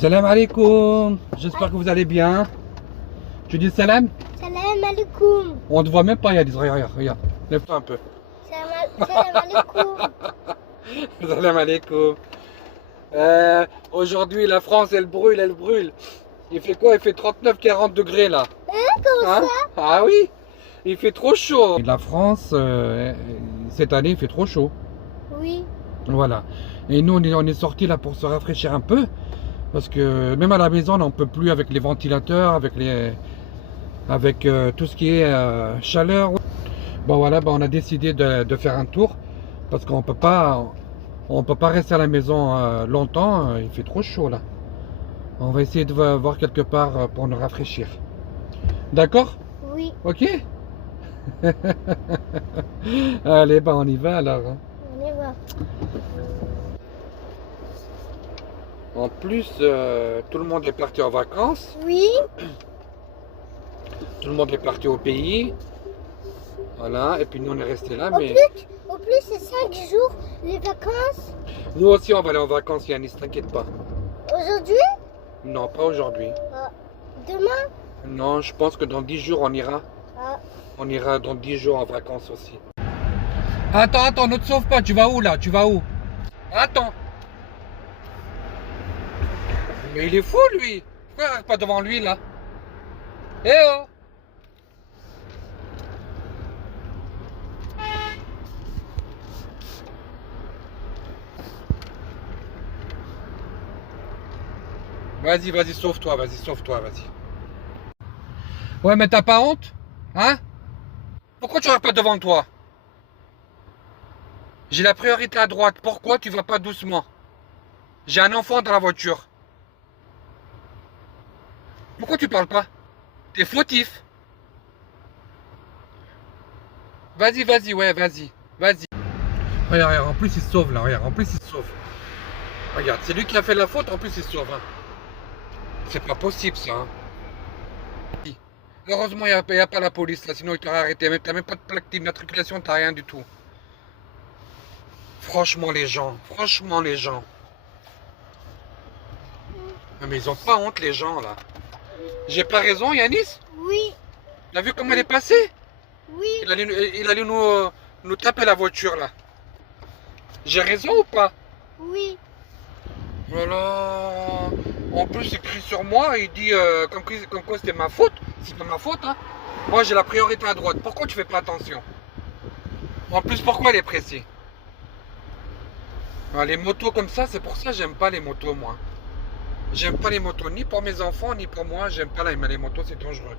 Salam alaikum. J'espère que vous allez bien. Tu dis salam? Salam alaikum. On te voit même pas, Yanis. Regarde, regarde. Lève-toi un peu. Salam alaikum. Salam alaikum. Aujourd'hui, la France, elle brûle, elle brûle. Il fait quoi? Il fait 39-40 degrés là. Comment Hein? ça? Ah oui, il fait trop chaud. La France, cette année, il fait trop chaud. Oui. Voilà. Et nous, on est sortis là pour se rafraîchir un peu. Parce que même à la maison, on n'en peut plus avec les ventilateurs, avec tout ce qui est chaleur. Bon voilà, on a décidé de faire un tour. Parce qu'on peut pas rester à la maison longtemps. Il fait trop chaud là. On va essayer de voir quelque part pour nous rafraîchir. D'accord? Oui. Ok? Allez, on y va alors. Hein. On y va. En plus, tout le monde est parti en vacances. Oui. Tout le monde est parti au pays. Voilà, et puis nous on est resté là. Au Mais plus c'est 5 jours, les vacances. nous aussi on va aller en vacances, Yanis, t'inquiète pas. Aujourd'hui? Non, pas aujourd'hui. Demain? Non, je pense que dans 10 jours on ira. Ah. On ira dans 10 jours en vacances aussi. Attends, ne te sauve pas, tu vas où là? Tu vas où? Attends. Mais il est fou lui. Pourquoi il reste pas devant lui là? Eh oh! Vas-y, sauve-toi, vas-y. Ouais, mais t'as pas honte? Hein? Pourquoi tu vas pas devant toi? J'ai la priorité à droite. Pourquoi tu vas pas doucement? J'ai un enfant dans la voiture. Pourquoi tu parles pas? T'es fautif. Vas-y, vas-y. Regarde, en plus il se sauve là, regarde, en plus il se sauve. Regarde, c'est lui qui a fait la faute, en plus il se sauve. Hein. C'est pas possible ça. Hein. Heureusement, il n'y a pas la police là, sinon il t'aurait arrêté. T'as même pas de plaque d'immatriculation, t'as rien du tout. Franchement, les gens. Mais ils ont pas honte, les gens là. J'ai pas raison, Yanis? Oui. T'as vu comment elle est passée? Oui. Il allait nous taper la voiture là. J'ai raison ou pas? Oui. Voilà. En plus, il crie sur moi, il dit comme quoi c'était ma faute. C'est pas ma faute, hein. Moi, j'ai la priorité à droite. Pourquoi tu fais pas attention? En plus, pourquoi elle est pressée? Ah, les motos comme ça, c'est pour ça que j'aime pas les motos, moi. J'aime pas les motos, ni pour mes enfants, ni pour moi. J'aime pas les motos, c'est dangereux.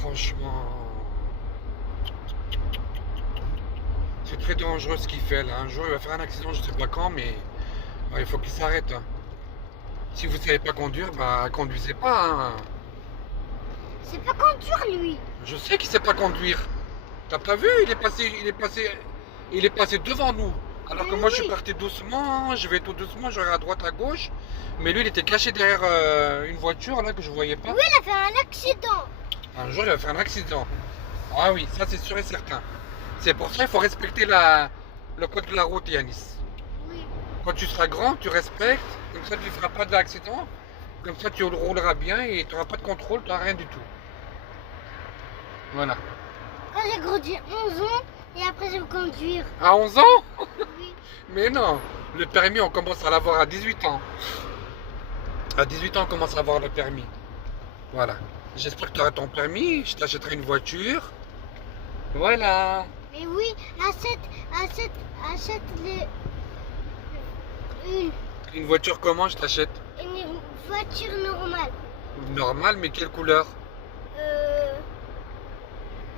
Franchement, c'est très dangereux ce qu'il fait là. Un jour, il va faire un accident, je sais pas quand, mais il faut qu'il s'arrête. Hein. Si vous savez pas conduire, conduisez pas. Hein. C'est pas conduire lui. Je sais qu'il sait pas conduire. T'as pas vu? Il est passé devant nous. Alors que Mais moi, oui. je suis parti doucement. Je vais tout doucement. Je regarde à droite, à gauche. Mais lui, il était caché derrière une voiture là que je voyais pas. Oui, il a fait un accident. Un jour, il va faire un accident. Ah oui, ça c'est sûr et certain. C'est pour ça qu'il faut respecter le code de la route, Yanis. Oui. Quand tu seras grand, tu respectes. Comme ça, tu ne feras pas d'accident. Comme ça, tu rouleras bien et tu n'auras pas de contrôle, tu n'auras rien du tout. Voilà. Quand j'ai grandi 11 ans et après je vais conduire. À 11 ans? Oui. Mais non. Le permis, on commence à l'avoir à 18 ans. À 18 ans, on commence à avoir le permis. Voilà. J'espère que tu auras ton permis. Je t'achèterai une voiture. Voilà. Mais oui, achète Une voiture comment je t'achète? une voiture normale. Normale, mais quelle couleur?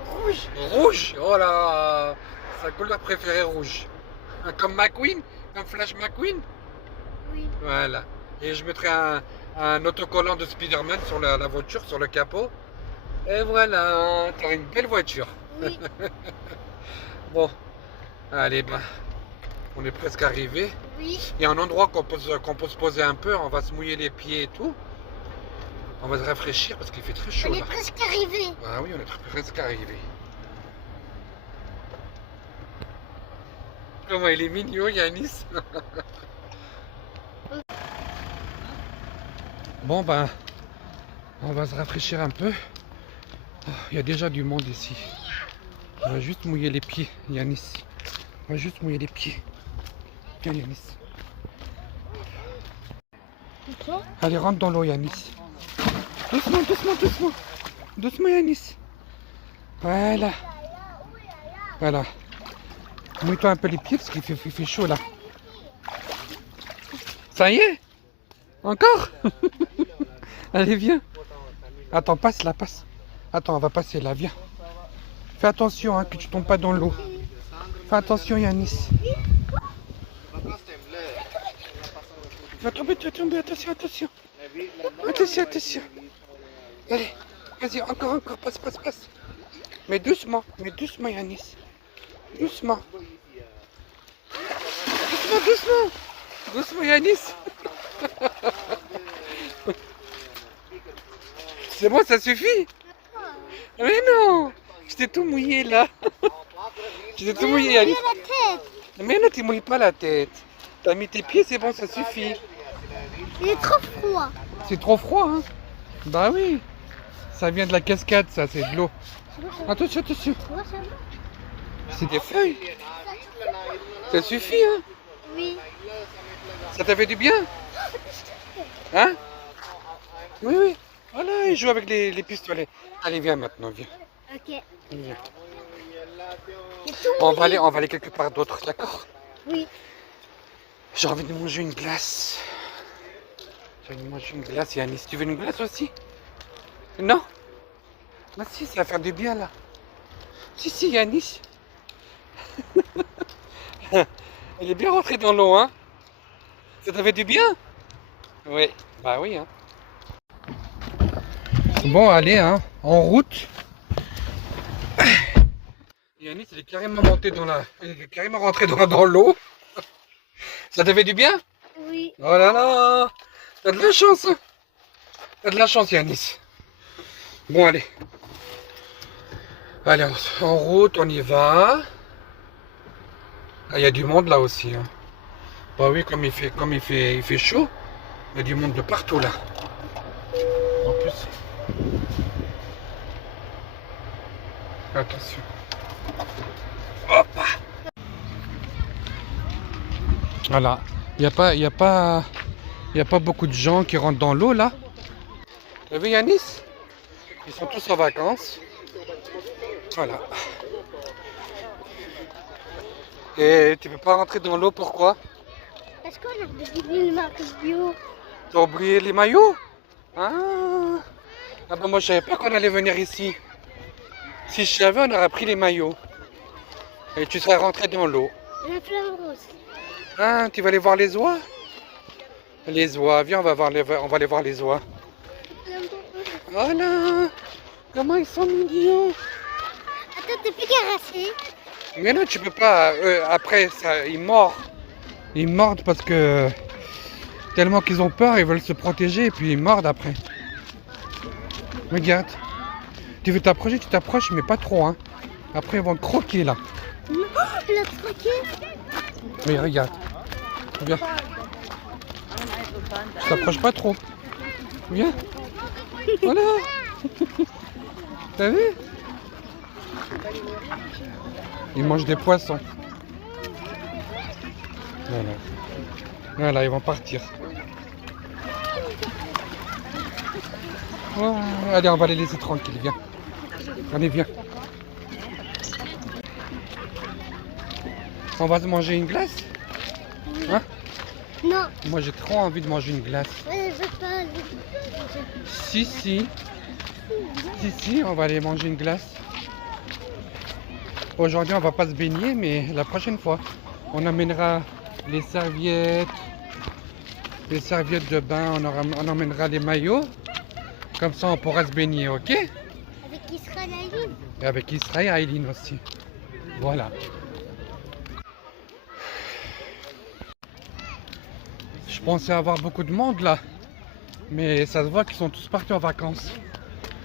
Rouge. Rouge. Oh là. Sa couleur préférée, rouge. Comme McQueen? Comme Flash McQueen? Oui. Voilà. Et je mettrai un autocollant de Spider-Man sur la voiture, sur le capot. Et voilà, tu as une belle voiture. Oui. Bon, allez, on est presque arrivé. Oui. Il y a un endroit qu'on peut se poser un peu, on va se mouiller les pieds et tout. On va se rafraîchir parce qu'il fait très chaud On est là. presque arrivé. Ah oui, on est presque arrivé. Comment il est mignon, Yanis. Bon, ben, on va se rafraîchir un peu. Oh, il y a déjà du monde ici. On va juste mouiller les pieds, Yanis. On va juste mouiller les pieds. Viens, Yanis. Ok. Allez, rentre dans l'eau, Yanis. Doucement, doucement, doucement. Doucement, Yanis. Voilà. Voilà. Mouille-toi un peu les pieds parce qu'il fait chaud là. Ça y est? Encore? Allez, viens. Attends, passe là, passe. Attends, on va passer là, viens. Fais attention hein, que tu tombes pas dans l'eau. Fais attention, Yanis. Tu vas tomber, attention, attention. Attention, attention. Allez, vas-y, encore, passe, passe, passe. Mais doucement, Yanis. Doucement. Doucement. Doucement, Yanis. C'est bon, ça suffit? Mais non, je t'ai tout mouillé là. Je t'ai tout mouillé, Yanis. la tête. Mais non, tu mouilles pas la tête. T'as mis tes pieds, c'est bon, ça suffit. Il est trop froid. C'est trop froid, hein? Bah oui. Ça vient de la cascade, ça, c'est de l'eau. Attention, attention. Tu vois ça? C'est des feuilles. Ça suffit, hein? Oui. Ça t'a fait du bien? Hein? Oui, oui. Voilà, il joue avec les pistolets. Allez, viens maintenant, viens. Ok. Viens. Et tout On va aller quelque part d'autre, d'accord? Oui. J'ai envie de manger une glace. J'ai envie de manger une glace, Yanis. Tu veux une glace aussi? Non? Ah si, ça va faire du bien là. Si, Yanis. Elle est bien rentrée dans l'eau, hein? Ça t'a fait du bien? Oui, bah oui, hein. Bon, allez, hein, en route. Yanis, il est carrément monté dans la... Il est carrément rentré dans l'eau. Ça t'a fait du bien? Oui. Oh là là! T'as de la chance, hein? T'as de la chance, Yanis. Bon, allez. Allez, en route, on y va. Ah, il y a du monde là aussi, hein. Bah oui, comme il fait chaud, il y a du monde de partout là. En plus. Attention. Hop! Voilà. Il n'y a pas beaucoup de gens qui rentrent dans l'eau là. T'as vu, Yanis? Ils sont tous en vacances. Voilà. Et tu peux pas rentrer dans l'eau, pourquoi? Est-ce qu'on a oublié le marque bio? T'as oublié les maillots? Ah, ah bah moi je savais pas qu'on allait venir ici. Si je savais, on aurait pris les maillots. Et tu serais rentré dans l'eau. La flamme rose. Ah, tu vas aller voir les oies? Les oies, viens, on va aller voir les oies. Voilà. Comment ils sont mignons. Attends, t'es plus caressé. Mais non, tu peux pas. Après, ça, ils mordent. Ils mordent parce que tellement qu'ils ont peur, ils veulent se protéger et puis ils mordent après. Regarde. Tu veux t'approcher, tu t'approches, mais pas trop, hein. Après, ils vont te croquer là. Oh, elle a croqué. Mais regarde. Viens. Tu t'approches pas trop. Viens. Voilà. T'as vu? Ils mangent des poissons. Voilà. Voilà, ils vont partir. Oh, allez, on va les laisser tranquilles, viens. Allez, viens. On va se manger une glace? Hein? Non. Moi, j'ai trop envie de manger une glace. Je veux pas. Si, on va aller manger une glace. Aujourd'hui, on va pas se baigner, mais la prochaine fois, on amènera les serviettes de bain, on emmènera les maillots. Comme ça, on pourra se baigner, ok? Avec Israël Aileen. Et avec Israël et Aileen aussi. Voilà. Je pensais avoir beaucoup de monde là. Mais ça se voit qu'ils sont tous partis en vacances.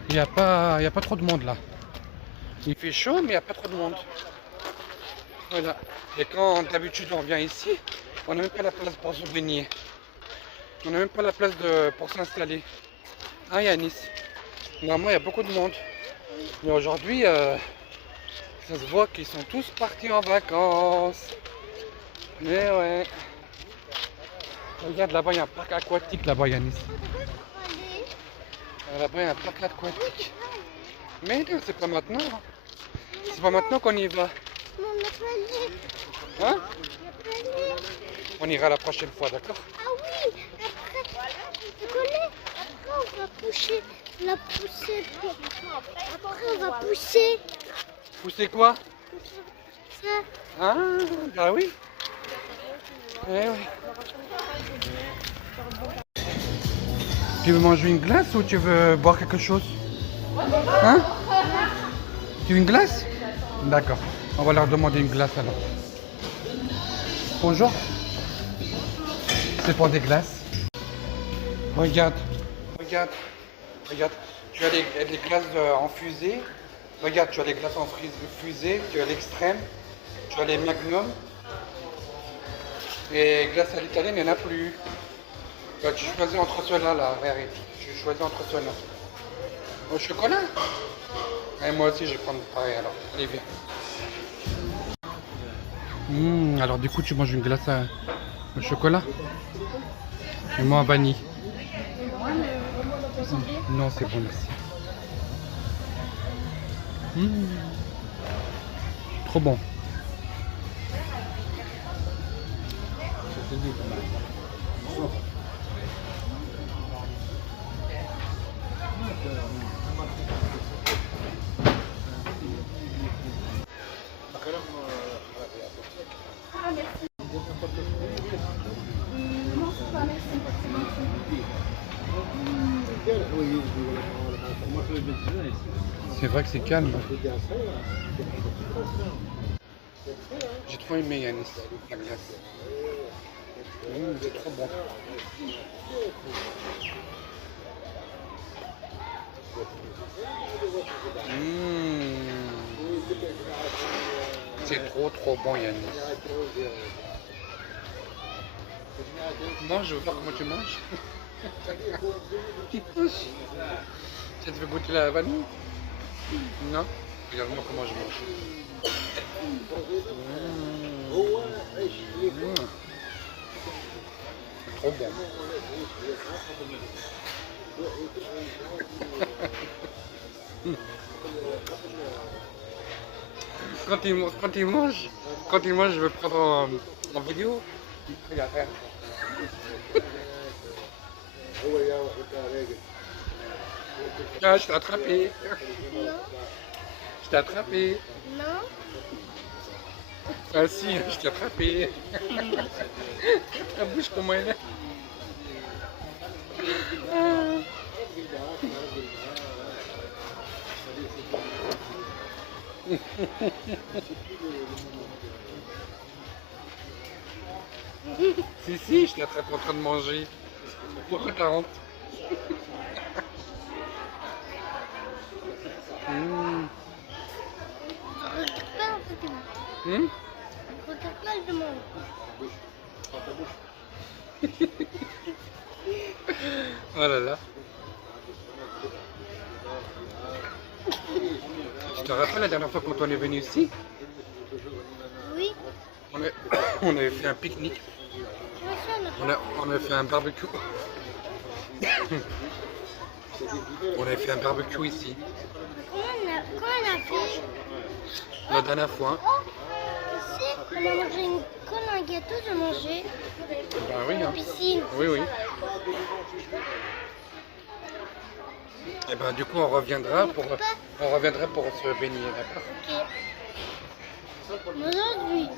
Il n'y a pas trop de monde là. Il fait chaud, mais il n'y a pas trop de monde. Voilà. Et quand d'habitude on vient ici, on n'a même pas la place pour se baigner. On n'a même pas la place pour s'installer. Ah, Yanis. Normalement, il y a beaucoup de monde. Mais aujourd'hui, ça se voit qu'ils sont tous partis en vacances. Mais ouais. Regarde, là-bas, il y a un parc aquatique, là-bas, Yanis. Là-bas, il y a un parc aquatique. Mais non, c'est pas maintenant. C'est pas maintenant qu'on y va. Hein? On ira la prochaine fois, d'accord? Ah oui, après, tu connais, après on va pousser, après on va pousser Pousser quoi? ça. Ah, bah oui. Eh oui. Tu veux manger une glace ou tu veux boire quelque chose? Hein? Tu veux une glace? D'accord. On va leur demander une glace alors. Bonjour. C'est pour des glaces. Regarde. Regarde. Regarde. Tu as les glaces en fusée. Regarde, tu as les glaces en fusée. Tu as l'extrême. Tu as les magnum. Et glace à l'italienne, il n'y en a plus. Bah, tu choisis entre ceux-là, là. Regarde. Tu choisis entre ceux-là. Au chocolat? Et moi aussi, je vais prendre pareil alors. Allez, viens. Alors du coup, tu manges une glace au chocolat? Et moi, en vanille. Non, c'est bon, merci. Trop bon. C'est vrai que c'est calme. J'ai trop aimé Yanis, la glace. C'est trop bon. C'est trop bon Yanis. Mange, je veux voir comment tu manges. Ça te fait goûter la vanille? Non? Regarde-moi comment je mange. Trop bon. Quand il mange, je veux prendre en vidéo. Regarde, regarde. Ah, je t'ai attrapé. Non, Je t'ai attrapé. non, Ah si, je t'ai attrapé. Ta bouche, comment elle est? Si, je t'ai attrapé en train de manger. Pourquoi t'as honte? regarde pas en fait, regarde pas le monde. Oh là là. Tu te rappelles la dernière fois quand on est venu ici? Oui, On avait fait un pique-nique. On a fait un barbecue. On avait fait un barbecue ici. comment on a fait? La dernière fois. Ici, on a mangé comme un gâteau, j'ai mangé Bah oui, en hein. piscine. Oui, oui. Et ben du coup on reviendra pour se baigner, d'accord? Ok. Aujourd'hui,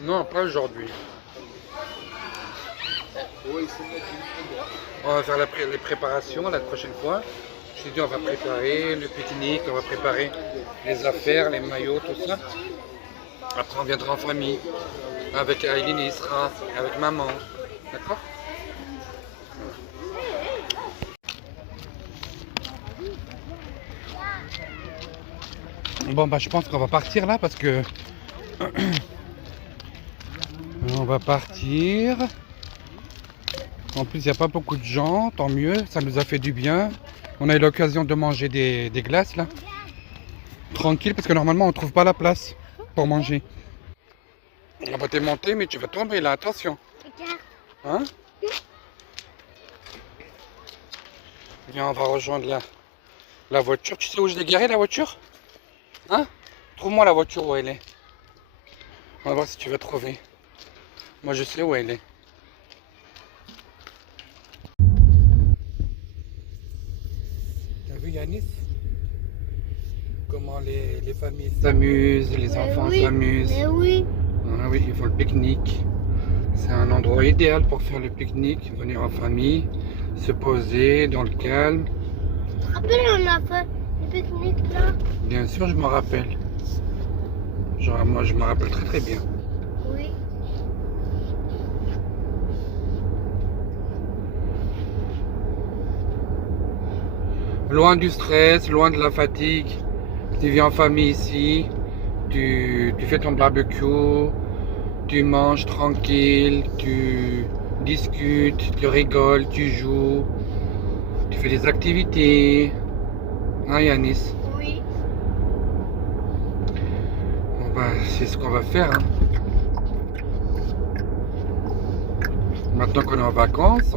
Non, pas aujourd'hui. On va faire les préparations la prochaine fois. Je t'ai dit on va préparer le pique-nique, on va préparer les affaires, les maillots, tout ça. Après on viendra en famille. Avec Aileen et Isra, avec maman. D'accord? Bon bah je pense qu'on va partir là parce que va partir. En plus, il n'y a pas beaucoup de gens, tant mieux, ça nous a fait du bien. On a eu l'occasion de manger des glaces là. Tranquille, parce que normalement, on ne trouve pas la place pour manger. On va te monter, mais tu vas tomber là, attention. Regarde. Hein? Viens, on va rejoindre la voiture. Tu sais où je l'ai garée, la voiture? Hein? Trouve-moi la voiture où elle est. On va voir si tu vas trouver. Moi, je sais où elle est. T'as vu, Yanis? Comment les familles s'amusent, les enfants s'amusent. Mais oui. Ah oui, ils font le pique-nique. C'est un endroit idéal pour faire le pique-nique, venir en famille, se poser dans le calme. Tu te rappelles, on a fait le pique-nique là? Bien sûr, je me rappelle. Genre, moi, je me rappelle très très bien. Oui. Loin du stress, loin de la fatigue. Tu viens en famille ici, tu fais ton barbecue, tu manges tranquille, tu discutes, tu rigoles, tu joues, tu fais des activités. Hein, Yanis? Oui. Bon, bah, c'est ce qu'on va faire. Hein. Maintenant qu'on est en vacances,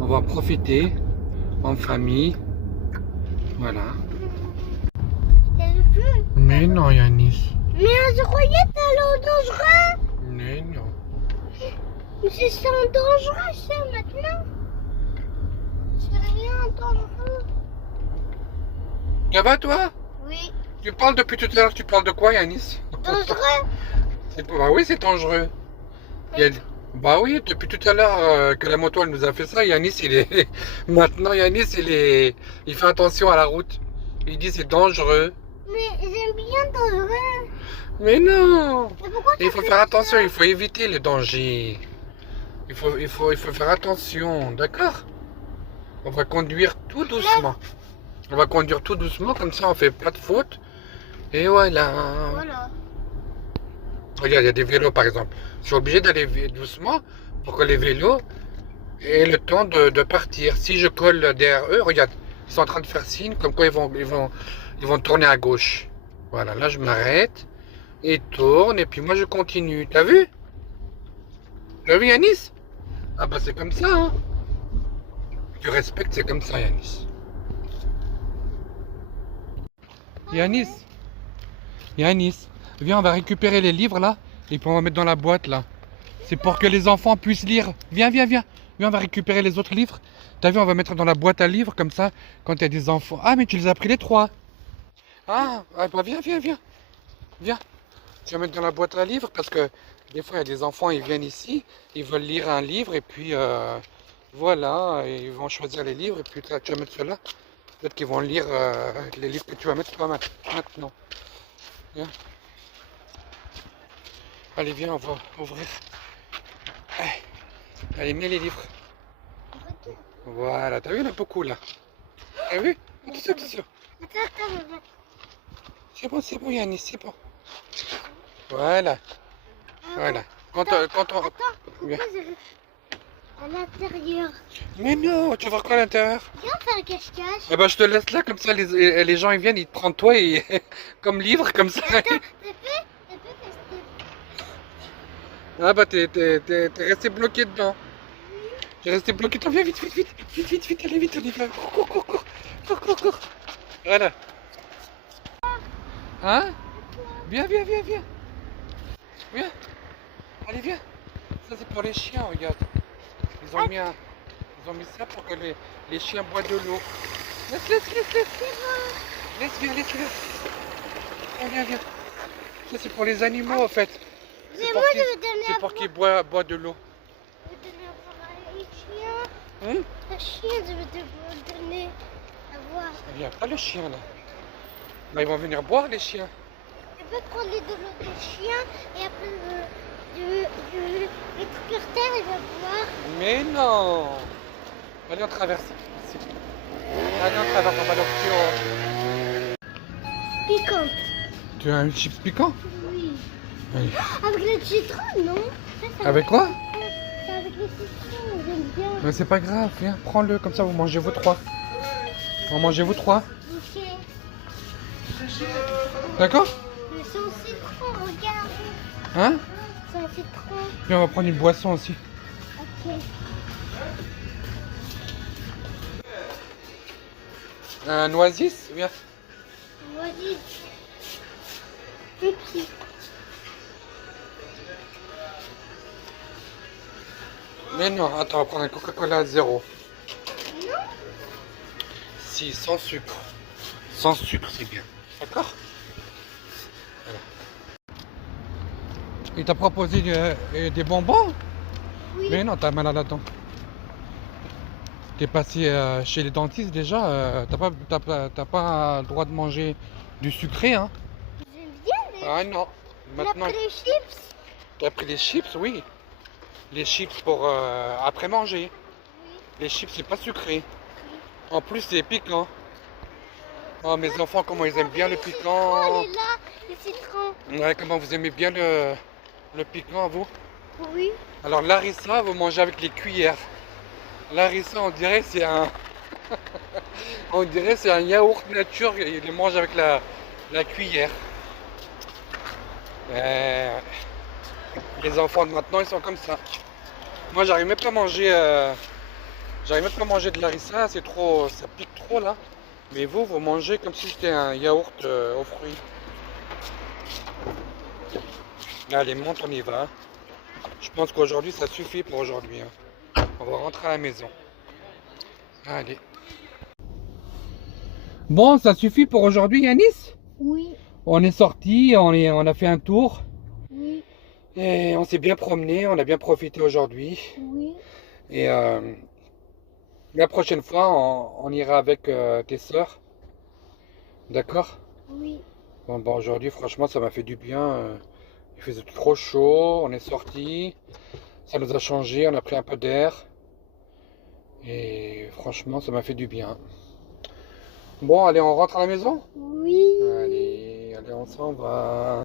on va en profiter en famille. Voilà. T'as vu? Mais non, Yanis. Mais je croyais que t'allais dangereux. Mais non. Mais c'est dangereux ça maintenant. C'est rien dangereux. Ça va, toi? Oui. Tu parles depuis tout à l'heure, tu parles de quoi, Yanis? Dangereux. Bah oui, c'est dangereux. Bah oui, depuis tout à l'heure que la moto elle nous a fait ça, Yanis il est. Maintenant Yanis il fait attention à la route. Il dit c'est dangereux. Mais j'aime bien dangereux. Mais non! Mais pourquoi Il faut faire attention, il faut éviter le danger. Il faut faire attention, d'accord? On va conduire tout doucement. On va conduire tout doucement, comme ça on fait pas de faute. Et voilà. Voilà. Regarde, il y a des vélos par exemple. Je suis obligé d'aller doucement pour que les vélos aient le temps de partir. Si je colle derrière eux, regarde, ils sont en train de faire signe comme quoi ils vont tourner à gauche. Voilà, là je m'arrête, ils tournent et puis moi je continue. T'as vu? T'as vu Yanis? Ah bah c'est comme ça, hein. Tu respectes, c'est comme ça Yanis. Yanis, Yanis, viens, on va récupérer les livres là et puis on va mettre dans la boîte là. C'est pour que les enfants puissent lire. Viens, viens, viens. Viens, on va récupérer les autres livres. T'as vu, on va mettre dans la boîte à livres comme ça quand il y a des enfants. Ah, mais tu les as pris les 3. Ah, bah viens, viens, viens. Viens. Tu vas mettre dans la boîte à livres parce que des fois il y a des enfants, ils viennent ici, ils veulent lire un livre et puis voilà, ils vont choisir les livres et puis tu vas mettre ceux-là. Peut-être qu'ils vont lire les livres que tu vas mettre toi maintenant. Viens. Allez, viens, on va ouvrir. Allez, mets les livres. Voilà, t'as vu, il y en a beaucoup là. T'as vu? Attention, attention. Attends. C'est bon, Yannis, c'est bon. Voilà, voilà. Quand on... Attends, pourquoi j'ai à l'intérieur? Mais non, tu vas voir quoi à l'intérieur? Viens faire un cache-cache. Eh ben, je te laisse là, comme ça, les gens ils viennent, ils te prennent toi et comme livre, comme ça. Attends, t'as fait Ah bah, t'es resté bloqué dedans. T'es resté bloqué dedans. Viens, vite, vite, vite, vite, vite, vite, allez, vite, on y va. Cours, cours, cours, cours, cours, cours. Voilà. Hein? Viens, viens, viens, viens. Viens. Allez, viens. Ça, c'est pour les chiens, regarde. Ils ont mis ça pour que les chiens boivent de l'eau. Laisse. Laisse, viens, laisse. Viens, viens. Ça, c'est pour les animaux, en fait. Mais moi, je vais donner C'est pour qu'ils boivent de l'eau. Je vais donner à boire à les chiens. Le chien, je vais te donner à boire. Il n'y a pas le chien, là. Bah, ils vont venir boire, les chiens. Je peux prendre de l'eau des chiens et après le propriétaire, il va boire. Mais non. Allez, on traverse. Allez, on traverse, on va leur Piquante. Tu as un chips piquant? Oui. Allez. Avec le citron, non? Ça, Avec quoi? c'est avec le citron, j'aime bien. Mais c'est pas grave, viens, prends-le, comme ça vous mangez vous trois. Vous mangez vous trois. Ok. D'accord? Mais c'est au citron, regarde. Hein? C'est un citron. Puis on va prendre une boisson aussi. Ok. Un oasis, viens. Vas-y. Pepsi. Mais non, attends, on va prendre un Coca-Cola zéro. Non? Si, sans sucre. Sans sucre, c'est bien. D'accord? Voilà. Il t'a proposé des bonbons? Oui. Mais non, t'as mal à la dent. T'es passé chez les dentistes déjà, t'as pas le droit de manger du sucré, hein? J'aime bien les... Ah non. Maintenant, Après les chips. t'as pris les chips, oui. Les chips pour après manger. Oui. Les chips, c'est pas sucré. En plus, c'est piquant. Oh, mes enfants, comment ils aiment bien le Oh, piquant. il est là, le citron. Ouais, comment vous aimez bien le piquant, vous? Oui. Alors, Larissa, vous mangez avec les cuillères. Larissa, on dirait c'est un... on dirait c'est un yaourt nature, il les mange avec la cuillère. Les enfants de maintenant, ils sont comme ça. Moi, j'arrive même pas à manger... j'arrive même pas à manger de Larissa, c'est trop... ça pique trop, là. Mais vous, vous mangez comme si c'était un yaourt aux fruits. Allez, monte, on y va. Je pense qu'aujourd'hui, ça suffit pour aujourd'hui. Hein. On va rentrer à la maison. Allez. Bon, ça suffit pour aujourd'hui, Yanis. Oui. On est sorti, on a fait un tour. Oui. Et on s'est bien promené, on a bien profité aujourd'hui. Oui. Et la prochaine fois, on ira avec tes sœurs. D'accord? Oui. Bon, aujourd'hui, franchement, ça m'a fait du bien. Il faisait trop chaud, on est sorti. Ça nous a changé, on a pris un peu d'air. Et franchement, ça m'a fait du bien. Bon, allez, on rentre à la maison? Oui. Allez, on s'en va.